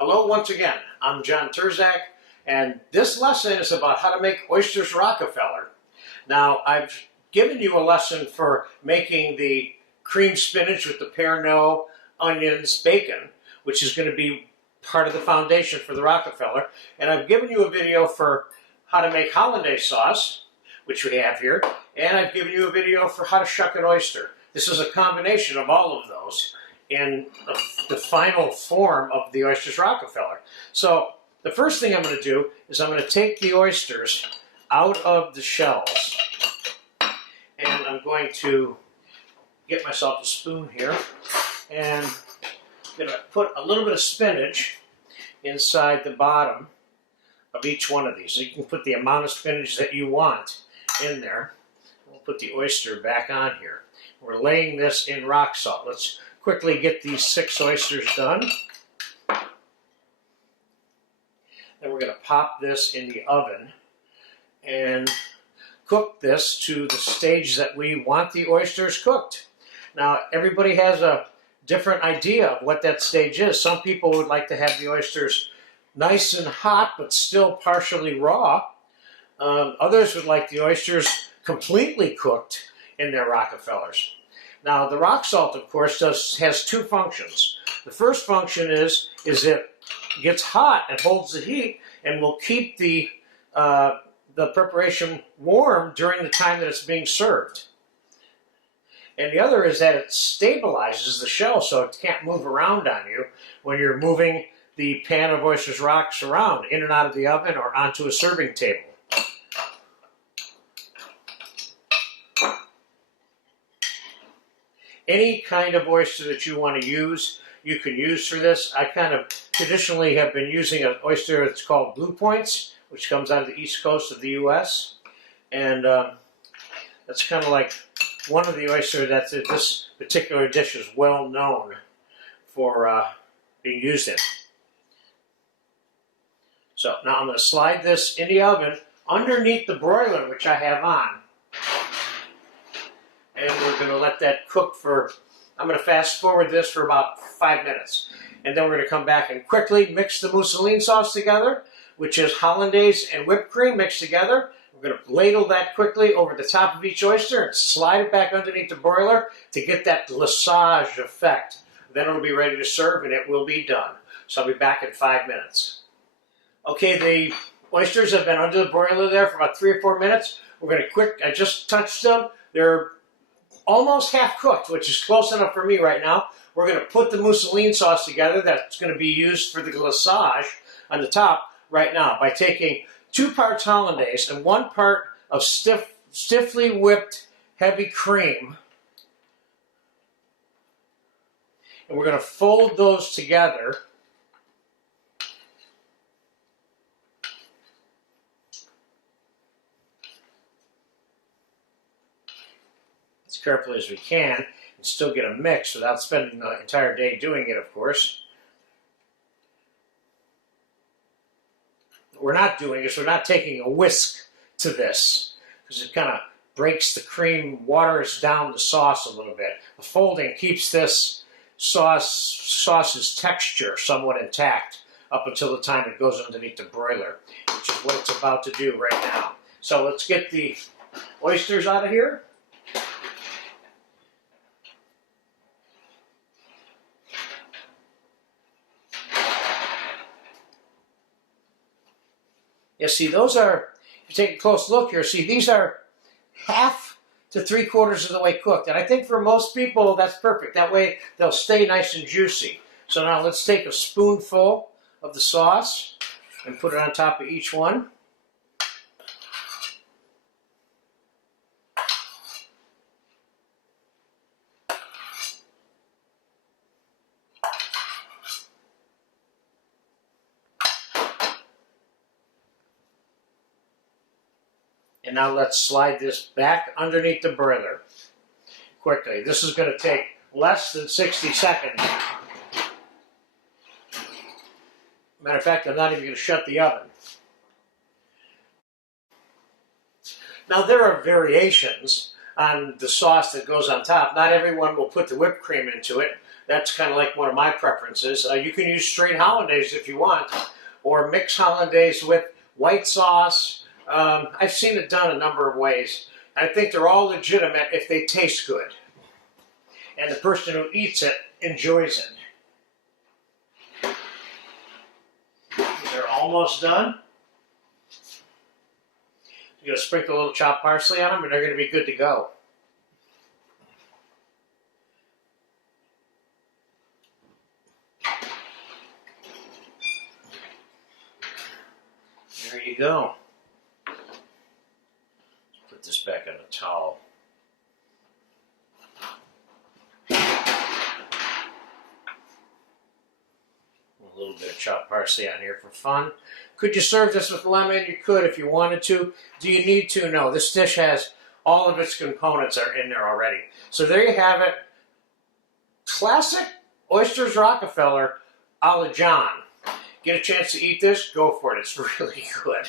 Hello once again, I'm John Terzak, and this lesson is about how to make Oysters Rockefeller. Now, I've given you a lesson for making the cream spinach with the pear, onions, bacon, which is going to be part of the foundation for the Rockefeller, and I've given you a video for how to make hollandaise sauce, which we have here, and I've given you a video for how to shuck an oyster. This is a combination of all of those in the final form of the Oysters Rockefeller. So the first thing I'm going to do is I'm going to take the oysters out of the shells, and I'm going to get myself a spoon here, and I'm going to put a little bit of spinach inside the bottom of each one of these. So you can put the amount of spinach that you want in there. We'll put the oyster back on here. We're laying this in rock salt. Let's quickly get these 6 oysters done. Then we're going to pop this in the oven and cook this to the stage that we want the oysters cooked. Now, everybody has a different idea of what that stage is. Some people would like to have the oysters nice and hot but still partially raw. Others would like the oysters completely cooked in their Rockefellers. Now, the rock salt, of course, has 2 functions. The first function is it gets hot and holds the heat and will keep the preparation warm during the time that it's being served. And the other is that it stabilizes the shell so it can't move around on you when you're moving the pan of oysters rocks around in and out of the oven or onto a serving table. Any kind of oyster that you want to use, you can use for this. I kind of traditionally have been using an oyster that's called Blue Points, which comes out of the east coast of the U.S. And that's kind of like one of the oysters that this particular dish is well known for being used in. So now I'm going to slide this in the oven underneath the broiler, which I have on. And we're going to let that cook for, I'm going to fast forward this for about 5 minutes. And then we're going to come back and quickly mix the mousseline sauce together, which is hollandaise and whipped cream mixed together. We're going to ladle that quickly over the top of each oyster and slide it back underneath the broiler to get that glazage effect. Then it'll be ready to serve and it will be done. So I'll be back in 5 minutes. Okay, the oysters have been under the broiler there for about 3 or 4 minutes. We're going to I just touched them. They're almost half cooked, which is close enough for me right now. We're going to put the mousseline sauce together that's going to be used for the glazage on the top right now by taking 2 parts hollandaise and 1 part of stiffly whipped heavy cream. And we're going to fold those together. As carefully as we can and still get a mix without spending the entire day doing it, of course. What we're not doing is we're not taking a whisk to this because it kind of breaks the cream, waters down the sauce a little bit. The folding keeps this sauce's texture somewhat intact up until the time it goes underneath the broiler, which is what it's about to do right now. So let's get the oysters out of here. You see, those are, if you take a close look here, see, these are half to 3/4 of the way cooked. And I think for most people, that's perfect. That way, they'll stay nice and juicy. So now let's take a spoonful of the sauce and put it on top of each one. And now let's slide this back underneath the broiler quickly. This is going to take less than 60 seconds. Matter of fact, I'm not even going to shut the oven. Now there are variations on the sauce that goes on top. Not everyone will put the whipped cream into it. That's kind of like one of my preferences. You can use straight hollandaise if you want, or mix hollandaise with white sauce. I've seen it done a number of ways. I think they're all legitimate if they taste good. And the person who eats it enjoys it. They're almost done. You're going to sprinkle a little chopped parsley on them and they're going to be good to go. There you go. Let's put this back on a towel. A little bit of chopped parsley on here for fun. Could you serve this with lemon? You could if you wanted to. Do you need to? No. This dish has all of its components are in there already. So there you have it. Classic Oysters Rockefeller a la John. Get a chance to eat this, go for it. It's really good.